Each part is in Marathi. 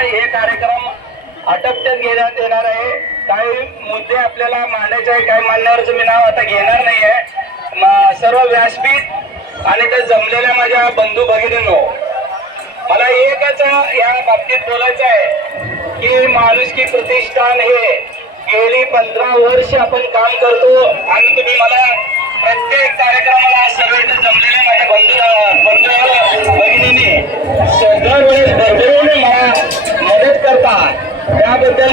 हे कार्यक्रम आटपट्यात घेण्यात येणार आहे. काही मुद्दे आपल्याला मांडायचे आहे काही मान्यवरचं मी नाव आता घेणार नाही आहे सर्व व्यासपीठ आणि ते जमलेल्या माझ्या बंधू भगिनींनो मला एकच या बाबतीत बोलायचं आहे की माणुसकी प्रतिष्ठान हे गेली पंधरा वर्ष आपण काम करतो आणि तुम्ही मला प्रत्येक कार्यक्रमाला सर्व जमलेले माझ्या बंधू बंधू भगिनींनी स- दरवेळेस भरभरून मला मदत करता त्याबद्दल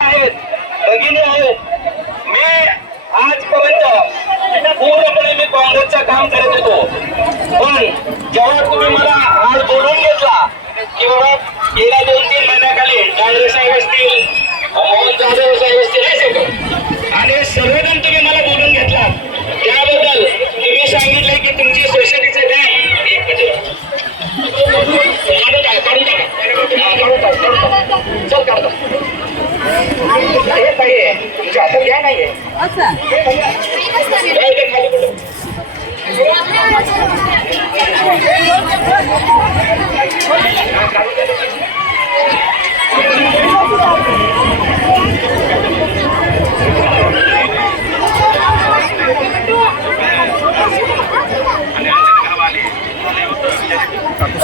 आहेत भगिनी आहेत मी आजपर्यंत पूर्णपणे मी काँग्रेसचं काम करत होतो. पण जेव्हा तुम्ही मला आज बोलून घेतला की बाबा गेल्या दोन तीन महिन्याखाली काँग्रेस साहेब असतील मोहन जाधव साहेब असतील हे सगळं. आणि सर्वजण तुम्ही मला बोलून घेतला. त्याबद्दल तुम्ही सांगितले की तुमची सोसायटीचं काढतो. हे पाहिजे तुमच्या हातात घ्या नाहीये.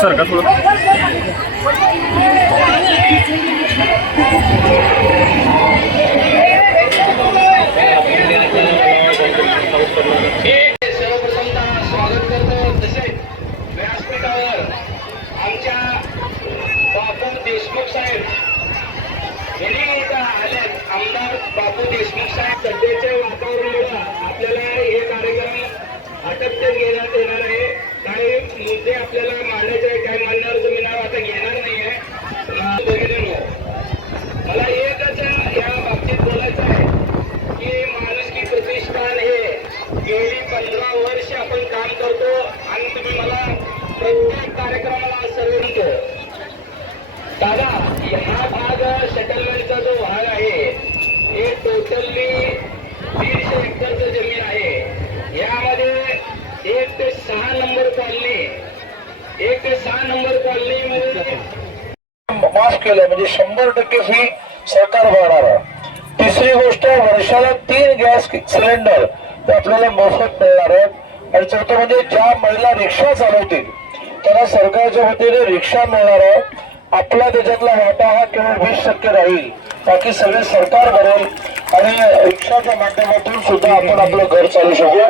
सर का थोडं स्वागत करतो. व्यासपीठावर आमच्या देशमुख साहेब. आमदार बापू देशमुख साहेब. सध्याच्या वातावरणामुळे आपल्याला हे कार्यक्रम अटकतेच घेण्यात येणार आहे. काही मुद्दे आपल्याला मांडायचे आहे काही मान्यवरचं मी नाव आता घेणार नाही आहे भगिनींनो, मला एकच या बाबतीत बोलायचं आहे की माणुसकी प्रतिष्ठान हे गेली पंधरा वर्ष आपण काम करतो आणि तुम्ही मला प्रत्येक कार्यक्रमाला सर्व दादा हा भाग सेटलमेंटचा जो भाग आहे हे टोटली दीडशे एकरचं जमीन आहे. यामध्ये एक ते सहा नंबर कॉलनी एक ते सहा नंबर कॉलनी माफ केलं म्हणजे शंभर टक्के फी सरकार भरणार तिसरी गोष्ट वर्षाला तीन गॅस सिलेंडर ते आपल्याला मोफत मिळणार आहेत आणि चौथं म्हणजे ज्या महिला रिक्षा चालवतील त्यांना सरकारच्या वतीने रिक्षा मिळणार आहे. आपला त्याच्यातला वाटा हा केवळ वीस टक्के राहील. बाकी सगळे सरकार भरेल आणि रिक्षाच्या माध्यमातून सुद्धा आपण आपलं घर चालू शकू.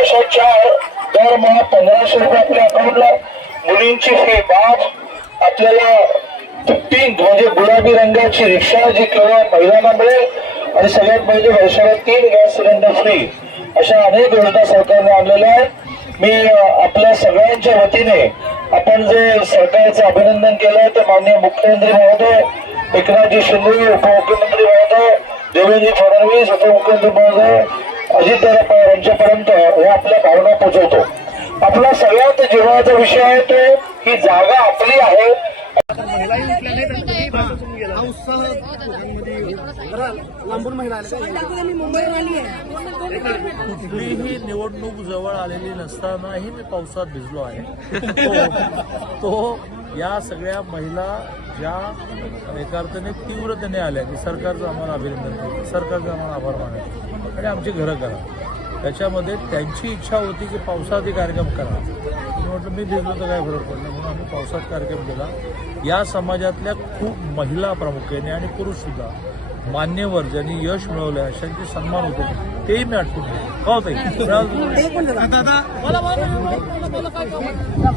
अशा चार दरमहा पंधराशे रुपये आपल्या अकाउंटला मुलींची फी बाब आपल्याला पिंक म्हणजे गुलाबी रंगाची रिक्षा जी केवळ महिलांना मिळेल. आणि सगळ्यात पहिले वर्षाला तीन गॅस सिलेंडर फ्री. अशा अनेक योजना सरकारने आणलेल्या आहेत. मी आपल्या सगळ्यांच्या वतीने आपण जे सरकारचं अभिनंदन केलं ते माननीय मुख्यमंत्री महोदय एकनाथजी शिंदे उपमुख्यमंत्री महोदय देवेंद्र फडणवीस उपमुख्यमंत्री महोदय अजितदादा पवार यांच्यापर्यंत हे आपल्या भावना पोचवतो. आपला सगळ्यात जीवनाचा विषय आहे तो ही जागा आपली आहे. कुठलीही निवडणूक जवळ आलेली नसतानाही मी पावसात भिजलो आहे. तो- या सगळ्या महिला ज्या एका अर्थाने तीव्रतेने आल्या की सरकारचं आम्हाला अभिनंदन करतो. सरकारचं आम्हाला आभार मानायचं आणि आमची घरं करा. त्याच्यामध्ये त्यांची इच्छा होती की पावसात कार्यक्रम करा. म्हटलं मी भिजलो तर काय फरक पडला म्हणून आम्ही पावसात कार्यक्रम केला. या समाजातल्या खूप महिला प्रामुख्याने आणि पुरुष सुद्धा मान्यवर ज्यांनी यश मिळवलं अशांचे सन्मान होतो. तेही मी आठवून हो मिळालं तुम्हाला?